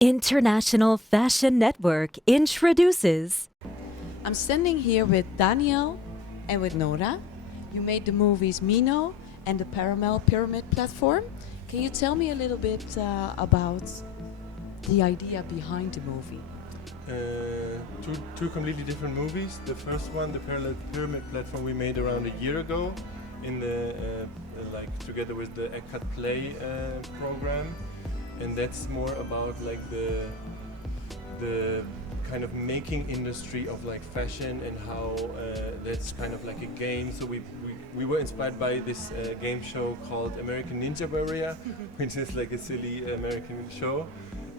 International Fashion Network introduces. I'm standing here with Daniel and with Nora. You made the movies Mino and the Paramel Pyramid Platform. Can you tell me a little bit about the idea behind the movie? Two completely different movies. The first one, the Parallel Pyramid Platform, we made around a year ago in the like together with the Eckhart Play program, and that's more about like the kind of making industry of like fashion and how that's kind of like a game. So we were inspired by this game show called American Ninja Warrior, which is like a silly American show.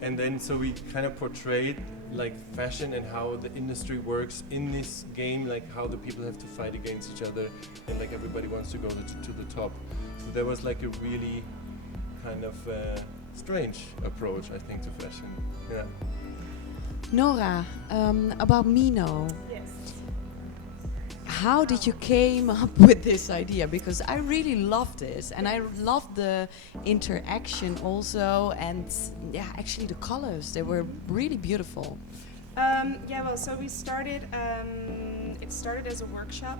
And then so we kind of portrayed like fashion and how the industry works in this game, like how the people have to fight against each other and like everybody wants to go to the top. So there was like a really kind of strange approach, I think, to fashion. Yeah. Nora, about Mino. Yes. How did you came up with this idea? Because I really love this, and I love the interaction also, and yeah, actually the colors, they were really beautiful. So we started, it started as a workshop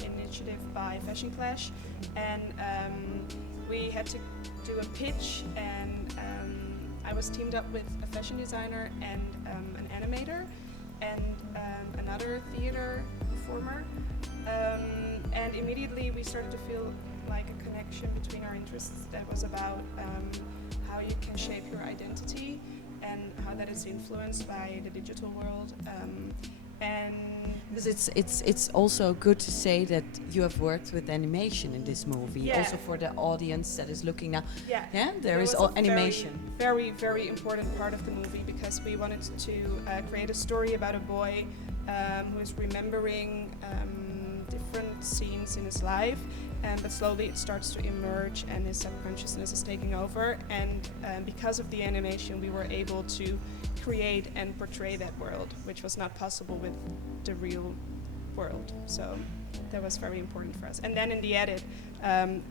initiative by Fashionclash, and we had to do a pitch, and I was teamed up with a fashion designer and an animator and another theater performer, and immediately we started to feel like a connection between our interests that was about how you can shape your identity and how that is influenced by the digital world, and Because it's also good to say that you have worked with animation in this movie, Yeah. also for the audience that is looking now. yeah, There is was all a animation. very, very important part of the movie, because we wanted to create a story about a boy who is remembering different scenes in his life, but slowly it starts to emerge and his subconsciousness is taking over, and because of the animation we were able to create and portray that world, which was not possible with the real world. So that was very important for us. And then in the edit,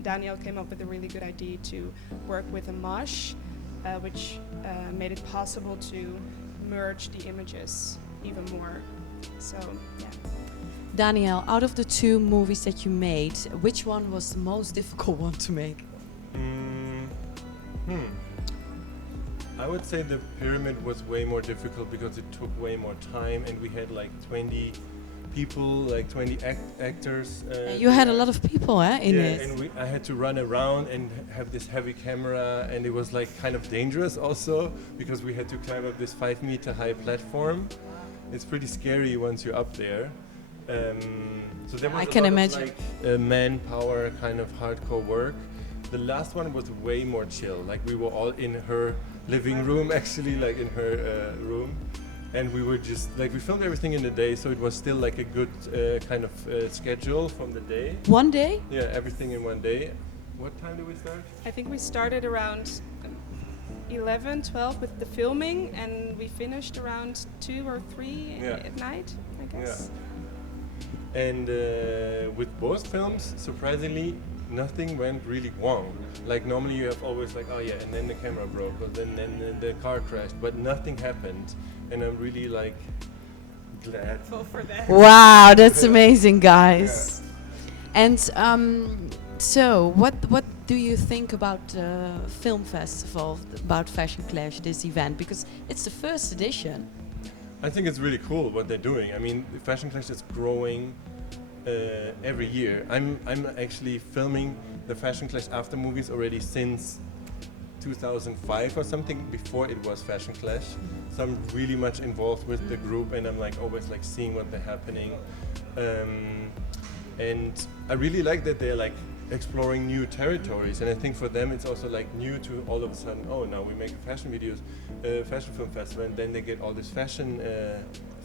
Daniel came up with a really good idea to work with a mesh, which made it possible to merge the images even more. So yeah. Daniel, out of the two movies that you made, which one was the most difficult one to make? I would say the pyramid was way more difficult because it took way more time, and we had like 20 people, like 20 actors. You had a lot of people in yeah, it. and I had to run around and have this heavy camera, and it was like kind of dangerous also because we had to climb up this 5-meter high platform. It's pretty scary once you're up there. So there was I can lot imagine. of like manpower, kind of hardcore work. The last one was way more chill. Like we were all in her living room, actually, like in her room, and we were just like we filmed everything in the day, so it was still like a good kind of schedule from the day. One day? Yeah, everything in one day. What time did we start? I think we started around 11, 12 with the filming, and we finished around 2 or 3 Yeah. at night, I guess. And with both films, surprisingly, nothing went really wrong. Like normally you have always like, oh yeah, and then the camera broke, or then the car crashed, but nothing happened, and I'm really like glad. So for that. Wow, that's amazing, guys. And so, what do you think about the film festival, about Fashionclash, this event? Because it's the first edition. I think it's really cool what they're doing. I mean, Fashionclash is growing every year. I'm actually filming the Fashionclash after movies already since 2005 or something, before it was Fashionclash. So I'm really much involved with the group, and I'm like always like seeing what they're happening. And I really like that they're like exploring new territories, and I think for them it's also like new to all of a sudden, oh, now we make a fashion videos, fashion film festival, and then they get all this fashion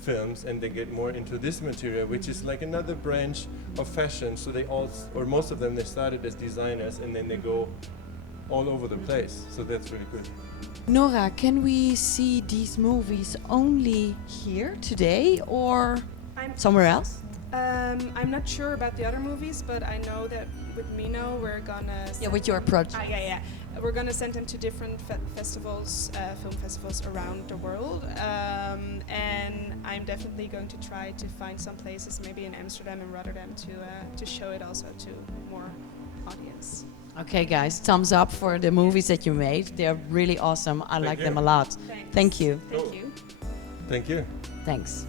films, and they get more into this material, which is like another branch of fashion. So they all, or most of them, they started as designers and then they go all over the place. So that's really good. Nora, can we see these movies only here today or I'm somewhere else? I'm not sure about the other movies, but I know that with Mino we're gonna. Yeah, with your project. Yeah. we're going to send them to different festivals, film festivals around the world, and I'm definitely going to try to find some places, maybe in Amsterdam and Rotterdam, to show it also to more audience. Okay, guys, thumbs up for the movies that you made. They're really awesome. I like them a lot. Thanks. Thank you. Thank you. Thank you. Thanks.